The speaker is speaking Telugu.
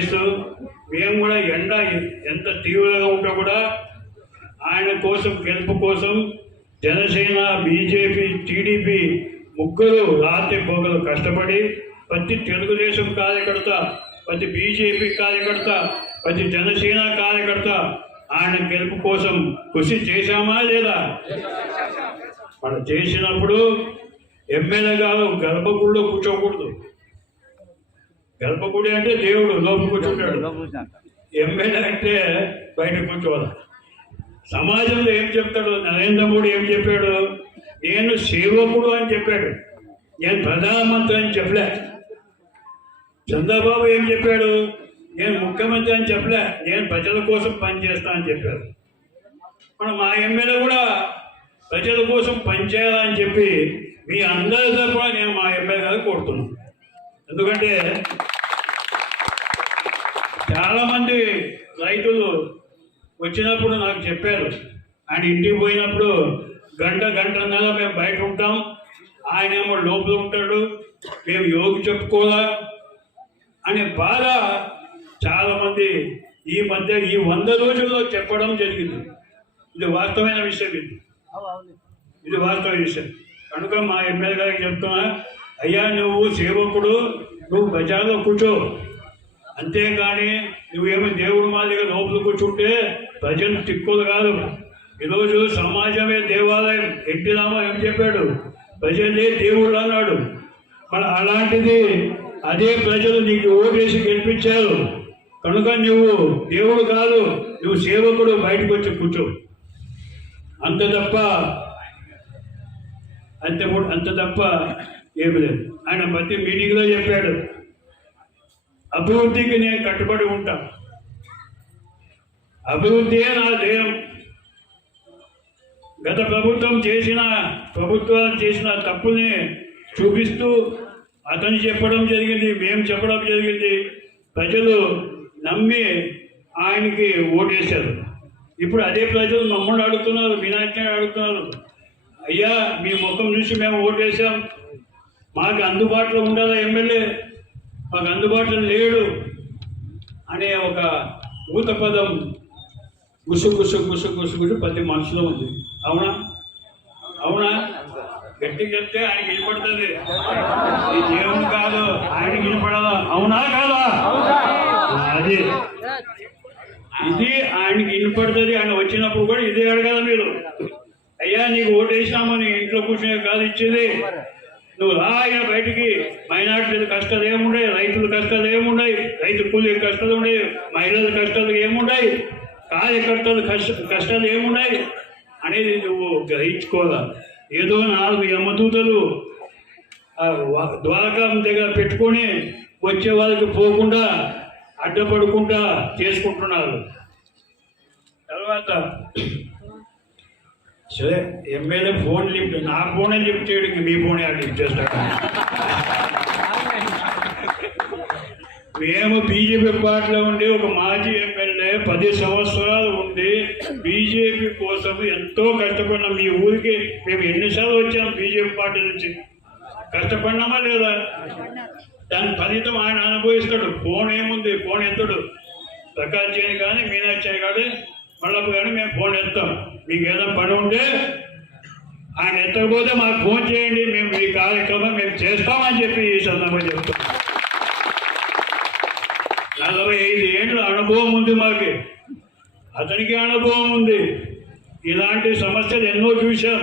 చేస్తూ మేము కూడా ఎండ ఎంత తీవ్రంగా ఉంటో కూడా ఆయన కోసం గెలుపు కోసం జనసేన, బీజేపీ, టీడీపీ ముగ్గురు రాత్రి పోగలు కష్టపడి ప్రతి తెలుగుదేశం కార్యకర్త, ప్రతి బీజేపీ కార్యకర్త, ప్రతి జనసేన కార్యకర్త ఆయన గెలుపు కోసం కృషి చేశామా లేదా? మనం చేసినప్పుడు ఎమ్మెల్యే గారు గర్భగుడిలో కూర్చోకూడదు. గర్భగుడి అంటే దేవుడు లోపల కూర్చుంటాడు, ఎమ్మెల్యే అంటే బయట కూర్చోవాలి. సమాజంలో ఏం చెప్తాడు? నరేంద్ర మోడీ ఏం చెప్పాడు? నేను సేవకుడు అని చెప్పాడు, నేను ప్రధానమంత్రి అని చెప్పలే. చంద్రబాబు ఏం చెప్పాడు? నేను ముఖ్యమంత్రి అని చెప్పలే, నేను ప్రజల కోసం పనిచేస్తా అని చెప్పారు. మనం మా ఎమ్మెల్యే కూడా ప్రజల కోసం పనిచేయాలని చెప్పి మీ అందరితో కూడా నేను మా ఎమ్మెల్యే గారు కోరుతున్నాను. ఎందుకంటే చాలామంది రైతులు వచ్చినప్పుడు నాకు చెప్పారు, ఆయన ఇంటికి పోయినప్పుడు గంటన్నర మేము బయట ఉంటాం, ఆయన ఏమో లోపల ఉంటాడు, మేము యోగి చెప్పుకోవాలా అనే బాధ చాలామంది ఈ మధ్య ఈ 100 రోజుల్లో చెప్పడం జరిగింది. ఇది వాస్తవమైన విషయం, ఇది వాస్తవ విషయం. కనుక మా ఎమ్మెల్యే గారికి చెప్తున్నా, అయ్యా నువ్వు సేవకుడు, నువ్వు బజార్లో కూర్చో, అంతేగాని నువ్వేమో దేవుడు మాదిరిగా లోపల కూర్చుంటే ప్రజలు తిక్కులు కాదు. ఈరోజు సమాజమే దేవాలయం. ఎన్టీ రామారావు ఏం చెప్పాడు? ప్రజలే దేవుళ్ళు అన్నాడు. మరి అలాంటిది అదే ప్రజలు నీకు ఓటేసి గెలిపించారు కనుక నువ్వు దేవుడు కాదు, నువ్వు సేవకుడు, బయటకు వచ్చి కూర్చో. అంత తప్ప ఏమి లేదు. ఆయన ప్రతి మీటింగ్లో చెప్పాడు, అభివృద్ధికి నేను కట్టుబడి ఉంటా, అభివృద్ధియే నా ధ్యేయం. గత ప్రభుత్వాలు చేసిన తప్పుని చూపిస్తూ అతను చెప్పడం జరిగింది, మేము చెప్పడం జరిగింది. ప్రజలు నమ్మి ఆయనకి ఓటేశారు. ఇప్పుడు అదే ప్రజలు మమ్మల్ని అడుగుతున్నారు, మీనాక్షి అడుగుతున్నారు, అయ్యా మీ ముఖం చూసి మేము ఓటేసాం, మాకు అందుబాటులో ఉండాలా ఎమ్మెల్యే, మాకు అందుబాటులో లేడు అనే ఒక ఊత పదం గుసు ప్రతి మనసులో ఉంది. అవునా? గట్టిగా చెప్తే ఆయనకి వినపడుతుంది. ఈ దేవుడు కాదు, ఆయనకి వినపడాలా? అవునా కాదా? అది ఇది ఆయనకి వినపడుతుంది. ఆయన వచ్చినప్పుడు కూడా ఇదే అడగాలి మీరు, అయ్యా నీకు ఓటేసినామని ఇంట్లో కూర్చునే కాదు ఇచ్చేది, నువ్వు ఆయన బయటికి. మైనార్టీల కష్టాలు ఏముండయి, రైతుల కష్టాలు ఏముండయి, రైతు కూలీ కష్టాలు ఉండయి, మహిళల కష్టాలు ఏముండయి, కార్యకర్తల కష్టాలు ఏమున్నాయి అనేది నువ్వు గ్రహించుకోవాలా. ఏదో 4 యమదూతలు ద్వారకం దగ్గర పెట్టుకొని వచ్చే వాళ్ళకి పోకుండా అడ్డపడకుండా చేసుకుంటున్నారు. తర్వాత సరే ఎమ్మెల్యే ఫోన్ లిఫ్ట్, నా ఫోనే లిఫ్ట్ చేయడానికి మీ ఫోనే లిఫ్ట్ చేస్తాడు. మేము బీజేపీ పార్టీలో ఉండి ఒక మాజీ ఎమ్మెల్యే 10 సంవత్సరాలు ఉండి బీజేపీ కోసం ఎంతో కష్టపడినాం. మీ ఊరికి మేము ఎన్నిసార్లు వచ్చాం బీజేపీ పార్టీ నుంచి, కష్టపడినామా లేదా? దాని ఫలితం ఆయన అనుభవిస్తాడు. ఫోన్ ఏముంది, ఫోన్ ఎత్తాడు. ప్రకాష్ చేయని కానీ మీనాక్షి కానీ మళ్ళీ కానీ మేము ఫోన్ ఎత్తాం. మీకు ఏదైనా పని ఉంటే ఆయన ఎత్తకపోతే మాకు ఫోన్ చేయండి, మేము ఈ కార్యక్రమం మేము చేస్తామని చెప్పి ఈ సందర్భంగా చెప్తాం. 45 ఏళ్ళ అనుభవం ఉంది మాకు, అతనికి అనుభవం ఉంది. ఇలాంటి సమస్యలు ఎన్నో చూశాం.